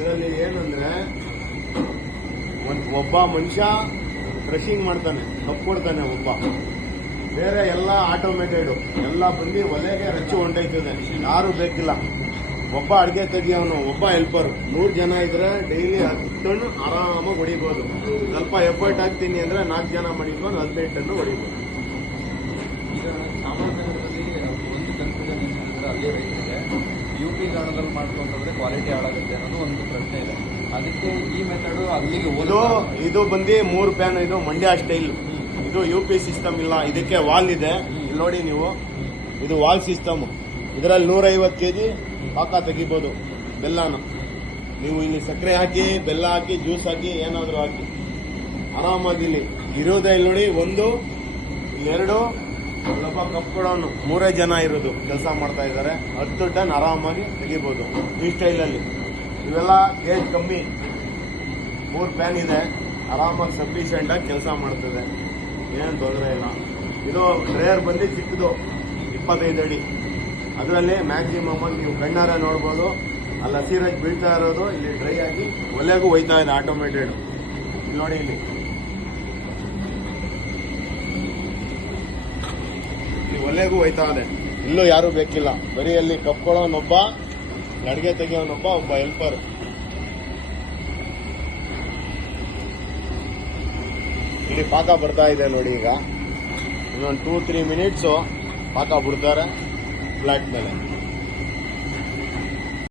ಇದರಲ್ಲಿ ಏನಂದ್ರೆ ಒಬ್ಬ ಮನುಷ್ಯ ಕ್ರಷಿಂಗ್ ಮಾಡ್ತಾನೆ, ಕಪ್ ಕೊಡ್ತಾನೆ ಒಬ್ಬ, ಬೇರೆ ಎಲ್ಲ ಆಟೋಮೇಟೆಡ್, ಎಲ್ಲ ಬಂದು ಒಲೆಗೆ ರಚ್ಚು ಹೊಂಟೈತದೆ, ಯಾರು ಬೇಕಿಲ್ಲ. ಒಬ್ಬ ಅಡಿಗೆ ತೆಗಿಯೋನು, ಒಬ್ಬ ಹೆಲ್ಪರ್. 100 ಜನ ಇದ್ರೆ ಡೈಲಿ 10 ಟನ್ ಆರಾಮಾಗಿ ಹೊಡಿಬಹುದು. ಸ್ವಲ್ಪ ಎಫರ್ಟ್ ಹಾಕ್ತೀನಿ ಅಂದ್ರೆ 4 ಜನ ಮಾಡಿಕೊಂಡು 15 ಟನ್ ಹೊಡಿಬಹುದು. ಈಗ ಸಾಮಾನ್ಯದಲ್ಲಿ ಒಂದು ಕನ್ಫ್ಯೂಷನ್ ಏನಂದ್ರೆ ಅಲ್ಲಿ ರೈತರಿಗೆ UP ಗಾಣದಲ್ಲಿ ಮಾಡ್ಕೊಂಡ್ರೆ ಕ್ವಾಲಿಟಿ ಹಾಳಾಗುತ್ತೆ ಅನ್ನೋದು ಒಂದು ಪ್ರಶ್ನೆ ಇದೆ. ಅದಕ್ಕೆ ಈ ಮೆಥಡ್ ಅಲ್ಲಿಗೆ ಇದು ಬಂದು 3 ಪ್ಯಾನ್. ಇದು ಮಂಡ್ಯ ಸ್ಟೈಲ್. ಇದು UP ಸಿಸ್ಟಮ್ ಇಲ್ಲ, ಇದಕ್ಕೆ ವಾಲ್ ಇದೆ. ಇಲ್ಲಿ ನೋಡಿ ನೀವು, ಇದು ವಾಲ್ ಸಿಸ್ಟಮ್. ಇದರಲ್ಲಿ 150 ಕೆಜಿ ಪಾಕ ತೆಗಿಬಹುದು ಬೆಲ್ಲನ. ನೀವು ಇಲ್ಲಿ ಸಕ್ಕರೆ ಹಾಕಿ, ಬೆಲ್ಲ ಹಾಕಿ, ಜ್ಯೂಸ್ ಹಾಕಿ, ಏನಾದರೂ ಹಾಕಿ ಆರಾಮಾಗಿ ಇಲ್ಲಿ ಇರೋದೇ. ಇಲ್ಲಿ ನೋಡಿ, 1, 2, ಸ್ವಲ್ಪ ಕಪ್ ಕೊಡೋನು, 3 ಜನ ಇರೋದು ಕೆಲಸ ಮಾಡ್ತಾ ಇದ್ದಾರೆ. 10 ಟನ್ ಆರಾಮಾಗಿ ತೆಗಿಬಹುದು ಈ ಸ್ಟೈಲಲ್ಲಿ. ಇವೆಲ್ಲ ಗೇಜ್ ಕಮ್ಮಿ, 3 ಪ್ಯಾನ್ ಇದೆ, ಆರಾಮಾಗಿ ಸಫಿಷಿಯೆಂಟ್ ಆಗಿ ಕೆಲಸ ಮಾಡ್ತದೆ, ಏನು ತೊಂದರೆ ಇಲ್ಲ. ಇದು ಡ್ರೈಯರ್ ಬಂದು ಚಿಕ್ಕದು, 25 ಅಡಿ. ಅದರಲ್ಲಿ ಮ್ಯಾಕ್ಸಿಮಮ್ ಆಗಿ ನೀವು ಕಣ್ಣಾರೆ ನೋಡ್ಬೋದು. ಅಲ್ಲಿ ಹಸಿರಾಗಿ ಬೀಳ್ತಾ ಇರೋದು ಇಲ್ಲಿ ಡ್ರೈ ಆಗಿ ಒಲೆಗೂ ಹೋಯ್ತಾ ಇದೆ, ಆಟೋಮೇಟೆಡ್. ಇಲ್ಲಿ ನೋಡಿ, ಇಲ್ಲಿ ಒಲೆಗೂ ಹೋಯ್ತಾ ಇದೆ. ಇಲ್ಲೂ ಯಾರು ಬೇಕಿಲ್ಲ, ಬರೀ ಅಲ್ಲಿ ಕಪ್ಕೊಳ್ಳೋನೊಬ್ಬ, ಅಡಿಗೆ ತೆಗಿಯೋನೊಬ್ಬ, ಒಬ್ಬ ಹೆಲ್ಪರ್. ಇಲ್ಲಿ ಪಾಕ ಬರ್ತಾ ಇದೆ ನೋಡಿ. ಈಗ ಇನ್ನೊಂದು 2-3 ಮಿನಿಟ್ಸು ಪಾಕ ಬಿಡ್ತಾರೆ ಫ್ಲಾಟ್ ಮೇಲೆ.